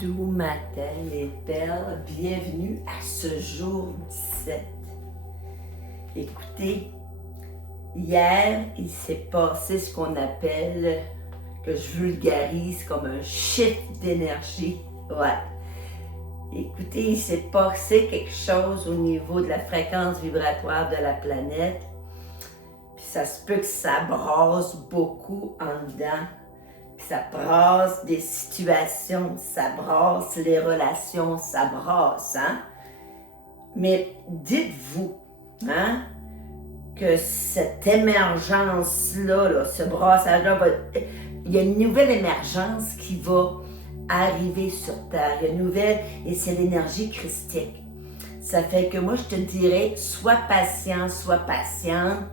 doux matin, les perles. Bienvenue à ce jour 17. Écoutez, hier, il s'est passé ce qu'on appelle, que je vulgarise comme un shift d'énergie. Ouais. Écoutez, il s'est passé quelque chose au niveau de la fréquence vibratoire de la planète. Puis ça se peut que ça brasse beaucoup en dedans. Ça brasse des situations, ça brasse les relations, ça brasse, hein? Mais dites-vous, hein, que cette émergence-là, ce brassage-là, il y a une nouvelle émergence qui va arriver sur Terre. Il y a une nouvelle, et c'est l'énergie christique. Ça fait que moi, je te dirais, sois patient, sois patiente.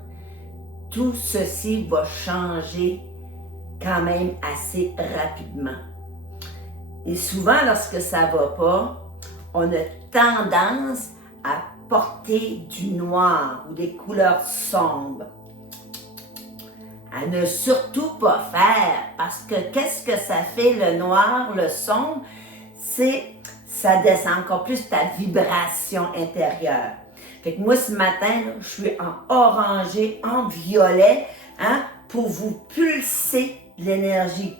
Tout ceci va changer quand même assez rapidement. Et souvent, lorsque ça ne va pas, on a tendance à porter du noir ou des couleurs sombres. À ne surtout pas faire, parce que qu'est-ce que ça fait le noir, le sombre? Ça descend encore plus ta vibration intérieure. Fait que moi, ce matin, là, je suis en orangé, en violet, hein, pour vous pulser l'énergie.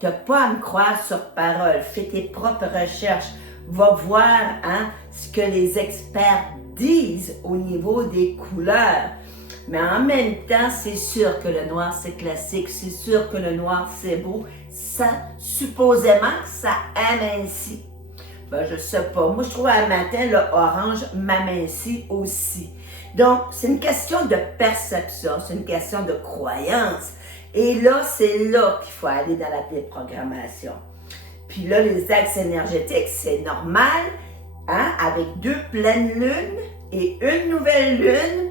Tu n'as pas à me croire sur parole. Fais tes propres recherches. Va voir, hein, ce que les experts disent au niveau des couleurs. Mais en même temps, c'est sûr que le noir, c'est classique. C'est sûr que le noir, c'est beau. Ça, supposément, ça amincit. Ben, je sais pas. Moi, je trouve un matin, le orange m'amincit aussi. Donc, c'est une question de perception. C'est une question de croyance. Et là, c'est là qu'il faut aller dans la déprogrammation. Puis là, les axes énergétiques, c'est normal, hein, avec 2 pleines lunes et une nouvelle lune,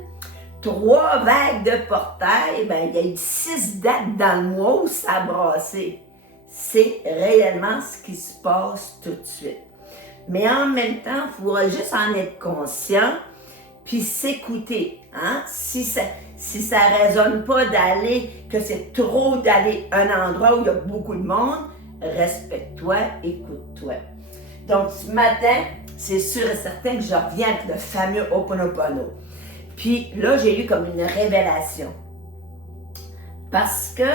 3 vagues de portail, ben, il y a eu 6 dates dans le mois où ça a brassé. C'est réellement ce qui se passe tout de suite. Mais en même temps, il faudra juste en être conscient, puis s'écouter, hein, si ça résonne pas d'aller, que c'est trop d'aller à un endroit où il y a beaucoup de monde, respecte-toi, écoute-toi. Donc, ce matin, c'est sûr et certain que je reviens avec le fameux Ho'oponopono. Puis là, j'ai eu comme une révélation. Parce que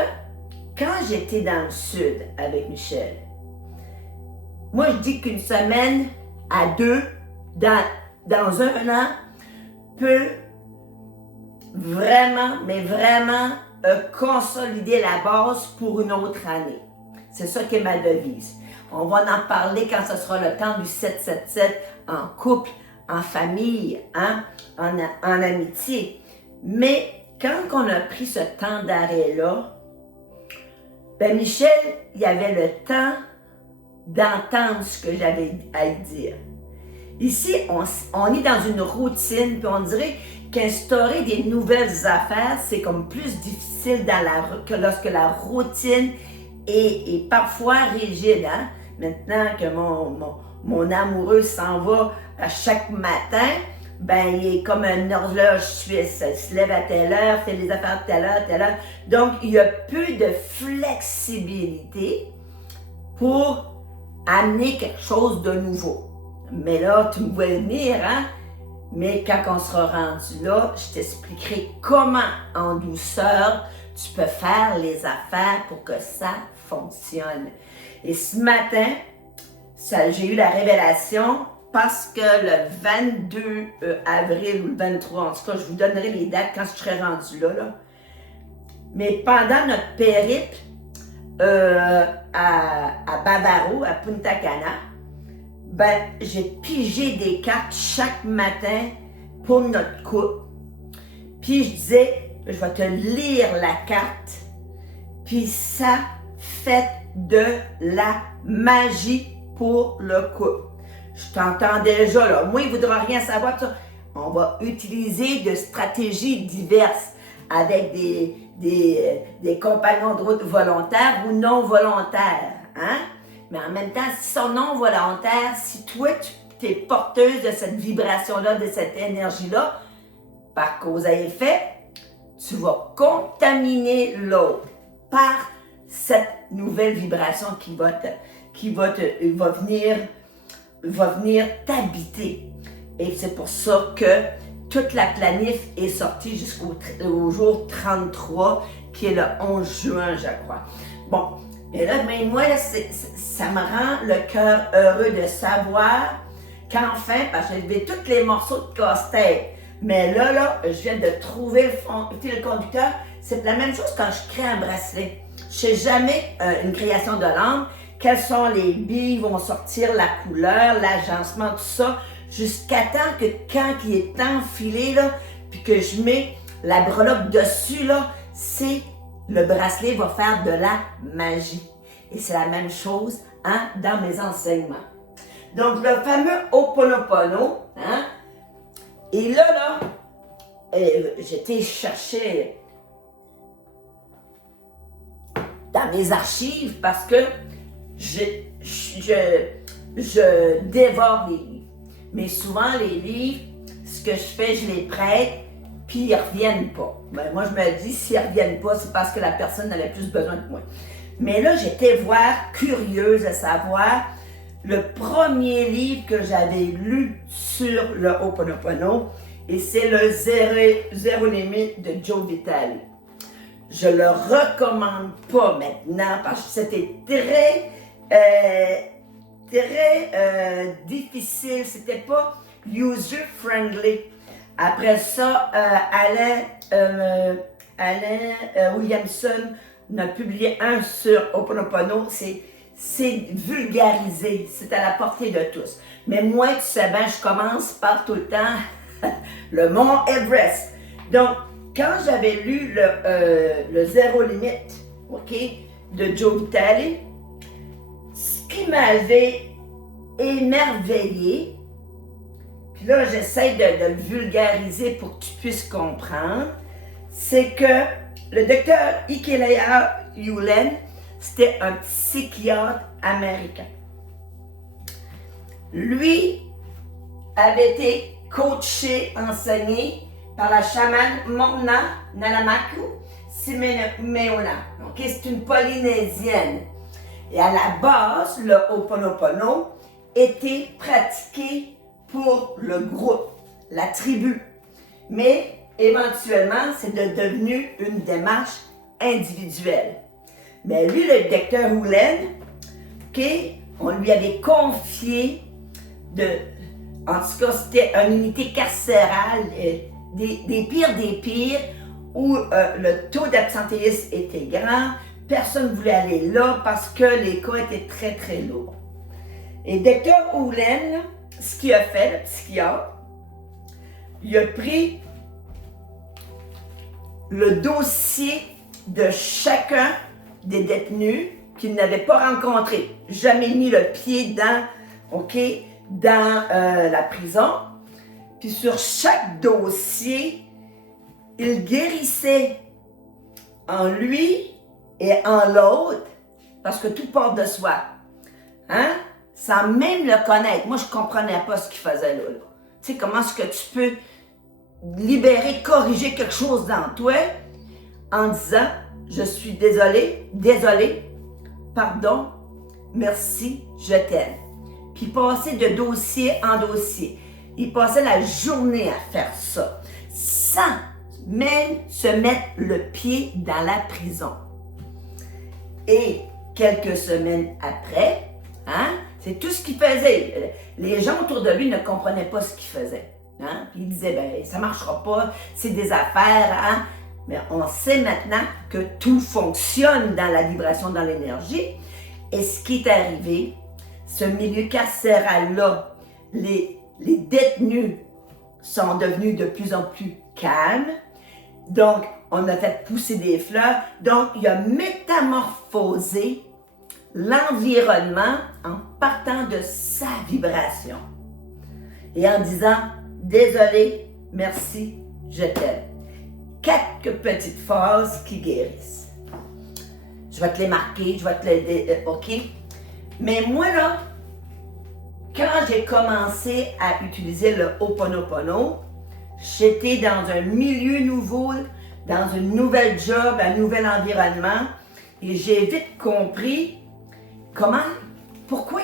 quand j'étais dans le sud avec Michel, moi, je dis qu'une semaine à 2, dans un an, peut vraiment, mais vraiment consolider la base pour une autre année. C'est ça qui est ma devise. On va en parler quand ce sera le temps du 777 en couple, en famille, hein, en amitié. Mais quand on a pris ce temps d'arrêt-là, ben Michel, il avait le temps d'entendre ce que j'avais à lui dire. Ici, on est dans une routine, puis on dirait qu'instaurer des nouvelles affaires, c'est comme plus difficile que lorsque la routine est parfois rigide. Hein? Maintenant que mon amoureux s'en va à chaque matin, ben il est comme un horloge suisse. Il se lève à telle heure, fait les affaires à telle heure. Donc, il y a peu de flexibilité pour amener quelque chose de nouveau. Mais là, tu me vois venir, hein? Mais quand on sera rendu là, je t'expliquerai comment, en douceur, tu peux faire les affaires pour que ça fonctionne. Et ce matin, j'ai eu la révélation parce que le 22 avril ou le 23, en tout cas, je vous donnerai les dates quand je serai rendu là. Mais pendant notre périple à Bavaro, à Punta Cana, ben, j'ai pigé des cartes chaque matin pour notre couple. Puis je disais, je vais te lire la carte. Puis ça fait de la magie pour le couple. Je t'entends déjà, là. Moi, il ne voudra rien savoir. Ça. On va utiliser de stratégies diverses avec des compagnons de route volontaires ou non volontaires. Hein? Mais en même temps, si sont non volontaires, si toi, tu es porteuse de cette vibration-là, de cette énergie-là, par cause à effet, tu vas contaminer l'autre par cette nouvelle vibration qui va venir t'habiter. Et c'est pour ça que toute la planif est sortie jusqu'au jour 33, qui est le 11 juin, je crois. Bon, et là, mais moi, ça me rend le cœur heureux de savoir qu'enfin, parce que j'ai levé tous les morceaux de casse-tête, mais là, je viens de trouver le fil conducteur. C'est la même chose quand je crée un bracelet. Je ne sais jamais une création de lampe, quelles sont les billes vont sortir, la couleur, l'agencement, tout ça, jusqu'à temps que quand il est enfilé, là, puis que je mets la breloque dessus, là, le bracelet va faire de la magie. Et c'est la même chose dans mes enseignements. Donc, le fameux Ho'oponopono, et là, j'étais chercher dans mes archives parce que je dévore les livres. Mais souvent, les livres, ce que je fais, je les prête, puis ils ne reviennent pas. Ben, moi, je me dis, s'ils ne reviennent pas, c'est parce que la personne avait plus besoin que moi. Mais là, j'étais curieuse de savoir le premier livre que j'avais lu sur le Ho'oponopono, et c'est le Zéro Limite de Joe Vitale. Je le recommande pas maintenant parce que c'était très difficile, c'était pas user-friendly. Après ça, Alain Williamson en a publié un sur Ho'oponopono, c'est vulgarisé, c'est à la portée de tous. Mais moi, tu sais bien, je commence par tout le temps le mont Everest. Donc, quand j'avais lu le Zéro Limite, OK, de Joe Vitale, ce qui m'avait émerveillé, puis là, j'essaie de le vulgariser pour que tu puisses comprendre, c'est que le docteur Ikelia Ulen, c'était un psychiatre américain. Lui avait été coaché, enseigné par la chamane Morna Nalamaku Simeona. Okay? C'est une Polynésienne. Et à la base, le Ho'oponopono était pratiqué pour le groupe, la tribu. Mais éventuellement, c'est devenu une démarche individuelle. Mais lui, le docteur Ulen, okay, on lui avait confié en tout cas, c'était une unité carcérale des pires, où le taux d'absentéisme était grand. Personne ne voulait aller là parce que les cas étaient très, très lourds. Et docteur Ulen, ce qu'il a fait, le psychiatre, il a pris le dossier de chacun des détenus qu'il n'avait pas rencontré, jamais mis le pied dans la prison. Puis sur chaque dossier, il guérissait en lui et en l'autre, parce que tout part de soi, sans même le connaître. Moi, je ne comprenais pas ce qu'il faisait là. Tu sais, comment est-ce que tu peux libérer, corriger quelque chose dans toi en disant « Je suis désolé, pardon, merci, je t'aime ». Puis passer de dossier en dossier. Il passait la journée à faire ça, sans même se mettre le pied dans la prison. Et quelques semaines après, c'est tout ce qu'il faisait. Les gens autour de lui ne comprenaient pas ce qu'il faisait. Puis ils disaient, ben ça ne marchera pas, c'est des affaires. Mais on sait maintenant que tout fonctionne dans la vibration, dans l'énergie. Et ce qui est arrivé, ce milieu carcéral-là, les détenus sont devenus de plus en plus calmes. Donc, on a fait pousser des fleurs. Donc, il a métamorphosé l'environnement en partant de sa vibration. Et en disant, désolé, merci, je t'aime. 4 petites phrases qui guérissent. Je vais te les marquer, je vais te les... OK? Mais moi, là, quand j'ai commencé à utiliser le Ho'oponopono, j'étais dans un milieu nouveau, dans une nouvelle job, un nouvel environnement, et j'ai vite compris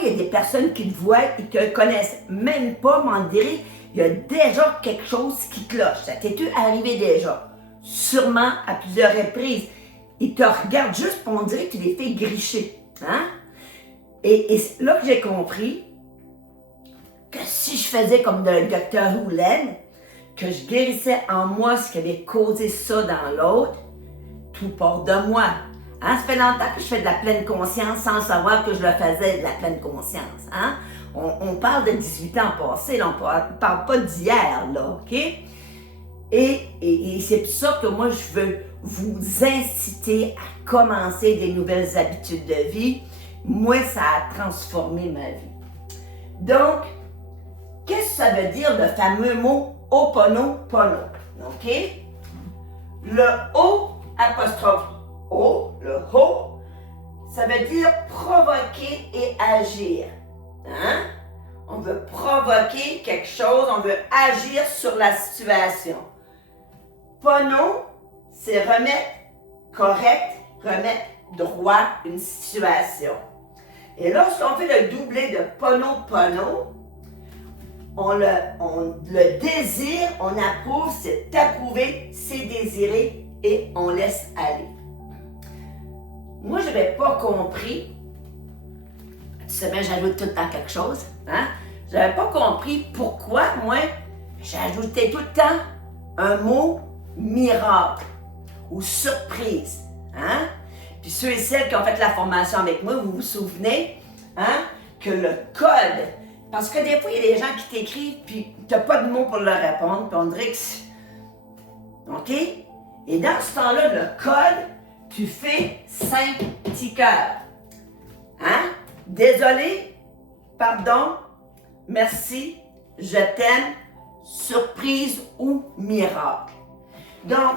il y a des personnes qui te voient, ils te connaissent même pas, mais on dirait, il y a déjà quelque chose qui cloche. Ça t'est-tu arrivé déjà? Sûrement à plusieurs reprises. Ils te regardent juste pour on dirait que tu les fais gricher. Hein? Et c'est là que j'ai compris que si je faisais comme le docteur Houlen, que je guérissais en moi ce qui avait causé ça dans l'autre, tout part de moi. Hein? Ça fait longtemps que je fais de la pleine conscience sans savoir que je le faisais de la pleine conscience. Hein? On parle de 18 ans passés, là, on ne parle pas d'hier, là, OK? Et c'est pour ça que moi, je veux vous inciter à commencer des nouvelles habitudes de vie. Moi, ça a transformé ma vie. Donc, qu'est-ce que ça veut dire le fameux mot Ho'oponopono? OK? Le O apostrophe O, le O, ça veut dire provoquer et agir. Hein? On veut provoquer quelque chose, on veut agir sur la situation. Pono, c'est remettre correct, remettre droit une situation. Et lorsqu'on fait le doublé de Pono, on le désire, on approuve, c'est approuver, c'est désirer et on laisse aller. Moi, je n'avais pas compris, tu sais bien, j'ajoute tout le temps quelque chose, hein? Je n'avais pas compris pourquoi, moi, j'ajoutais tout le temps un mot miracle ou surprise, hein? Puis ceux et celles qui ont fait la formation avec moi, vous vous souvenez, hein, que le code, parce que des fois, il y a des gens qui t'écrivent, puis tu n'as pas de mots pour leur répondre, puis on dirait que c'est... OK? Et dans ce temps-là, le code, tu fais 5 petits cœurs. Hein? Désolé, pardon, merci, je t'aime, surprise ou miracle. Donc,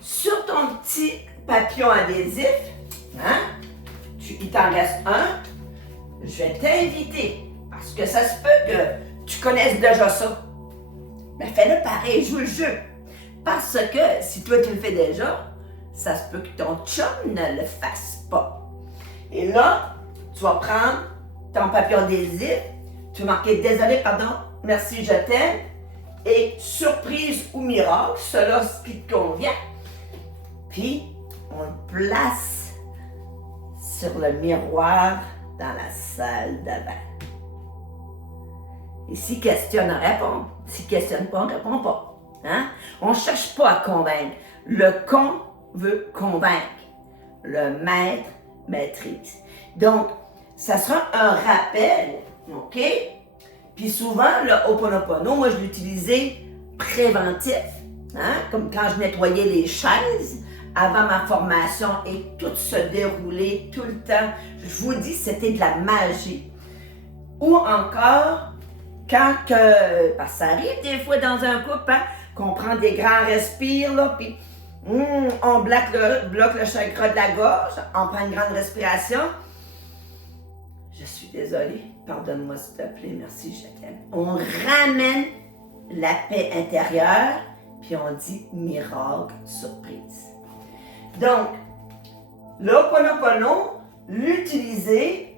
sur ton petit papillon adhésif, hein, il t'en reste un, je vais t'inviter, parce que ça se peut que tu connaisses déjà ça. Mais fais-le pareil, joue le jeu. Parce que si toi tu le fais déjà, ça se peut que ton chum ne le fasse pas. Et là, tu vas prendre ton papillon adhésif, tu vas marquer désolé, pardon, merci, je t'aime, et surprise ou miracle, cela ce qui te convient. Puis, on le place sur le miroir dans la salle de bain. Et s'il questionne, on répond. S'il ne questionne pas, on ne répond pas. Hein? On ne cherche pas à convaincre. Le con veut convaincre. Le maître maîtrise. Donc, ça sera un rappel, OK? Puis souvent, le Ho'oponopono, moi, je l'utilisais préventif. Hein? Comme quand je nettoyais les chaises avant ma formation et tout se déroulait tout le temps. Je vous dis, c'était de la magie. Ou encore, quand parce que ça arrive des fois dans un couple, hein, qu'on prend des grands respires, là, puis on bloque le chakra de la gorge, on prend une grande respiration. Je suis désolée, pardonne-moi s'il te plaît, merci, je t'aime. On ramène la paix intérieure, puis on dit miracle, surprise. Donc, le Ho'oponopono, l'utiliser,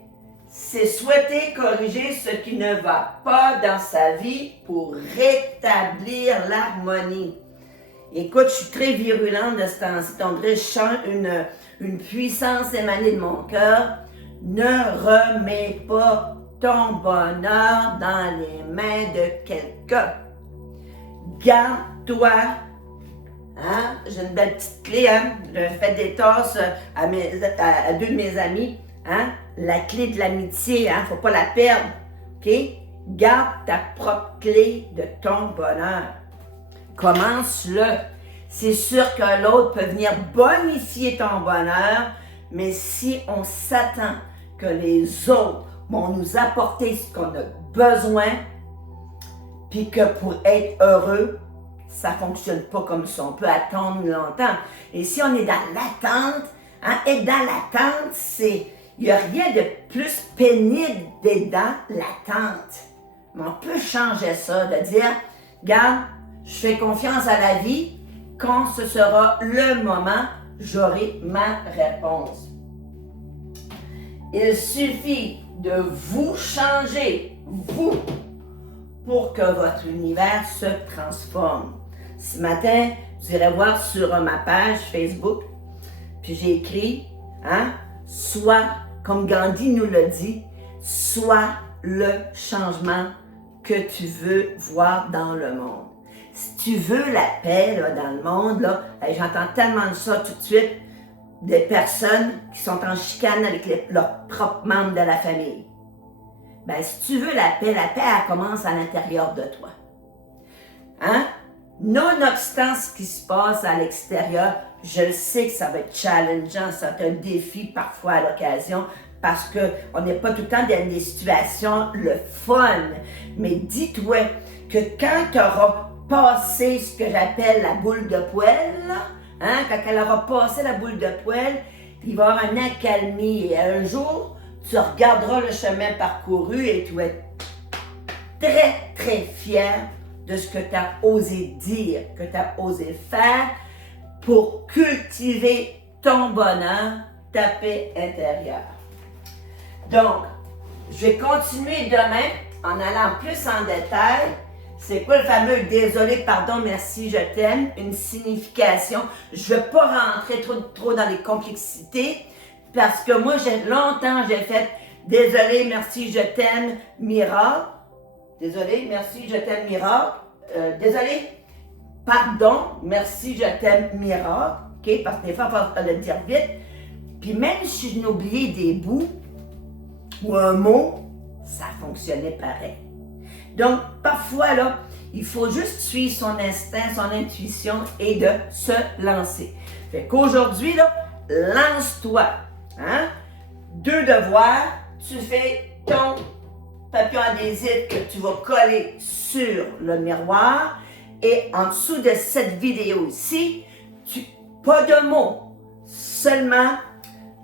c'est souhaiter corriger ce qui ne va pas dans sa vie pour rétablir l'harmonie. Écoute, je suis très virulente de ce temps-ci. Donc, je sens une puissance émanée de mon cœur. Ne remets pas ton bonheur dans les mains de quelqu'un. Garde-toi. Hein? J'ai une belle petite clé. Hein? Je fais des tasses à deux de mes amis. Hein? La clé de l'amitié, hein? Faut pas la perdre. OK? Garde ta propre clé de ton bonheur. Commence-le. C'est sûr que l'autre peut venir bonifier ton bonheur, mais si on s'attend que les autres vont nous apporter ce qu'on a besoin, puis que pour être heureux, ça ne fonctionne pas comme ça. On peut attendre longtemps. Et si on est dans l'attente, hein, être dans l'attente, c'est... Il n'y a rien de plus pénible d'être dans l'attente. Mais on peut changer ça, de dire, regarde, je fais confiance à la vie, quand ce sera le moment, j'aurai ma réponse. Il suffit de vous changer, vous, pour que votre univers se transforme. Ce matin, vous irez voir sur ma page Facebook, puis j'ai écrit, sois, comme Gandhi nous l'a dit, sois le changement que tu veux voir dans le monde. Si tu veux la paix là, dans le monde, là, j'entends tellement de ça tout de suite, des personnes qui sont en chicane avec leurs propres membres de la famille. Ben, si tu veux la paix, elle commence à l'intérieur de toi. Nonobstant ce qui se passe à l'extérieur, je le sais que ça va être challengeant, ça va être un défi parfois à l'occasion, parce qu'on n'est pas tout le temps dans des situations le fun. Mais dis-toi que quand tu auras passé ce que j'appelle la boule de poêle, quand elle aura passé la boule de poêle, il va y avoir une accalmie. Et un jour, tu regarderas le chemin parcouru et tu vas être très, très fier de ce que tu as osé dire, que tu as osé faire pour cultiver ton bonheur, ta paix intérieure. Donc, je vais continuer demain en allant plus en détail. C'est quoi le fameux désolé, pardon, merci, je t'aime, une signification. Je ne veux pas rentrer trop dans les complexités parce que moi, longtemps, j'ai fait désolé, merci, je t'aime, miracle. Désolé, merci, je t'aime, miracle. Désolé, pardon, merci, je t'aime, miracle. OK? Parce que des fois, il faut le dire vite. Puis même si je n'oubliais des bouts ou un mot, ça fonctionnait pareil. Donc, parfois, là, il faut juste suivre son instinct, son intuition et de se lancer. Fait qu'aujourd'hui, là, lance-toi. 2 devoirs, tu fais ton papillon adhésif que tu vas coller sur le miroir et en dessous de cette vidéo ici, pas de mots, seulement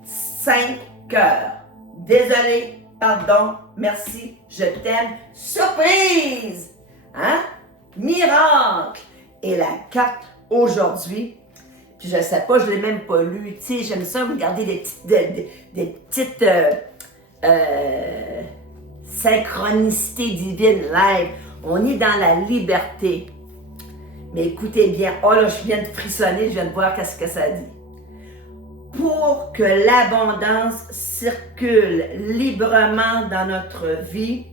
5 cœurs. Désolé, pardon, merci, je t'aime, surprise! Miracle! Et la carte aujourd'hui, puis je ne sais pas, je ne l'ai même pas lu, tu sais, j'aime ça regarder des petites synchronicités divines live. On est dans la liberté. Mais écoutez bien, oh là, je viens de frissonner, je viens de voir qu'est-ce que ça dit. Pour que l'abondance circule librement dans notre vie,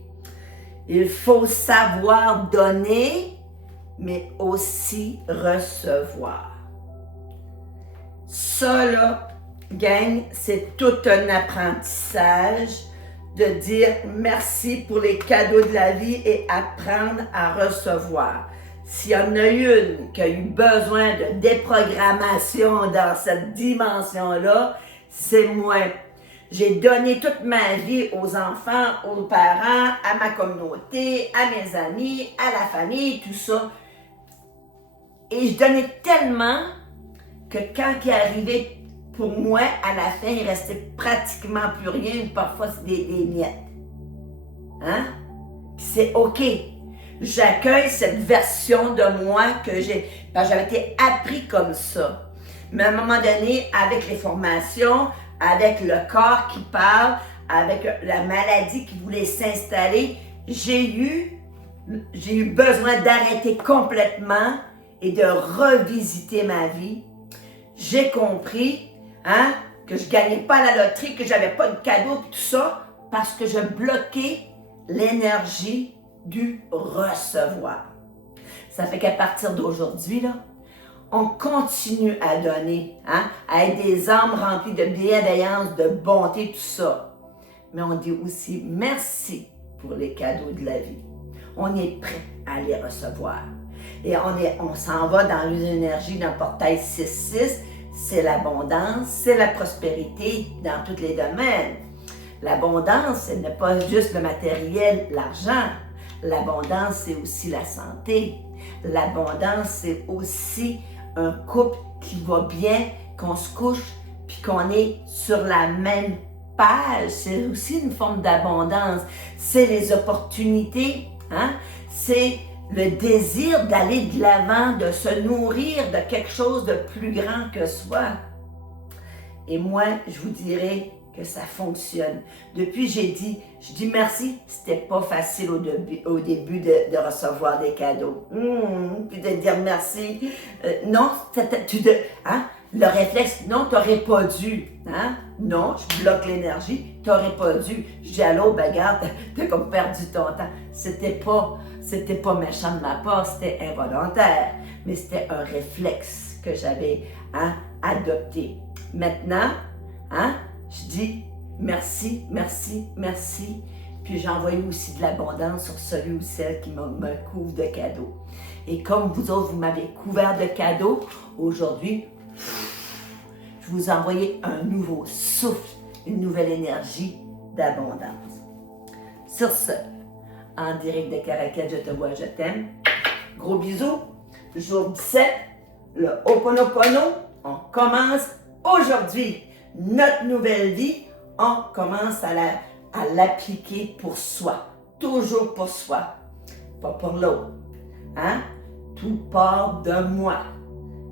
il faut savoir donner, mais aussi recevoir. Ça, là, gang, c'est tout un apprentissage de dire merci pour les cadeaux de la vie et apprendre à recevoir. S'il y en a une qui a eu besoin de déprogrammation dans cette dimension-là, c'est moi. J'ai donné toute ma vie aux enfants, aux parents, à ma communauté, à mes amis, à la famille, tout ça. Et je donnais tellement que quand il est arrivé pour moi, à la fin, il restait pratiquement plus rien, parfois c'est des miettes. Puis c'est OK. J'accueille cette version de moi que j'avais été appris comme ça. Mais à un moment donné, avec les formations, avec le corps qui parle, avec la maladie qui voulait s'installer, j'ai eu besoin d'arrêter complètement et de revisiter ma vie. J'ai compris que je ne gagnais pas à la loterie, que je n'avais pas de cadeau, tout ça, parce que je bloquais l'énergie du recevoir. Ça fait qu'à partir d'aujourd'hui, là, on continue à donner, à être des âmes remplies de bienveillance, de bonté, tout ça. Mais on dit aussi merci pour les cadeaux de la vie. On est prêt à les recevoir. Et on s'en va dans l'énergie d'un portail 6-6, c'est l'abondance, c'est la prospérité dans tous les domaines. L'abondance, ce n'est pas juste le matériel, l'argent. L'abondance, c'est aussi la santé. L'abondance, c'est aussi un couple qui va bien, qu'on se couche, puis qu'on est sur la même page. C'est aussi une forme d'abondance. C'est les opportunités, c'est le désir d'aller de l'avant, de se nourrir de quelque chose de plus grand que soi. Et moi, je vous dirais que ça fonctionne. Depuis, je dis merci, c'était pas facile au début de recevoir des cadeaux. Puis de dire merci. Non, hein? Le réflexe, non, t'aurais pas dû. Hein? Non, je bloque l'énergie, t'aurais pas dû. Je dis à l'autre, ben regarde, t'as comme perdu ton temps. C'était pas méchant de ma part, c'était involontaire. Mais c'était un réflexe que j'avais adopté. Maintenant, hein, je dis merci, merci, merci. Puis j'envoie aussi de l'abondance sur celui ou celle qui me couvre de cadeaux. Et comme vous autres, vous m'avez couvert de cadeaux, aujourd'hui, je vous envoie un nouveau souffle, une nouvelle énergie d'abondance. Sur ce, en direct de Caracal, je te vois, je t'aime. Gros bisous. Jour 17, le Ho'oponopono, on commence aujourd'hui. Notre nouvelle vie, on commence à l'appliquer pour soi. Toujours pour soi, pas pour l'autre. Hein? Tout part de moi.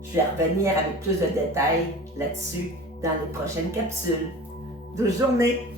Je vais revenir avec plus de détails là-dessus dans les prochaines capsules. Douce journée!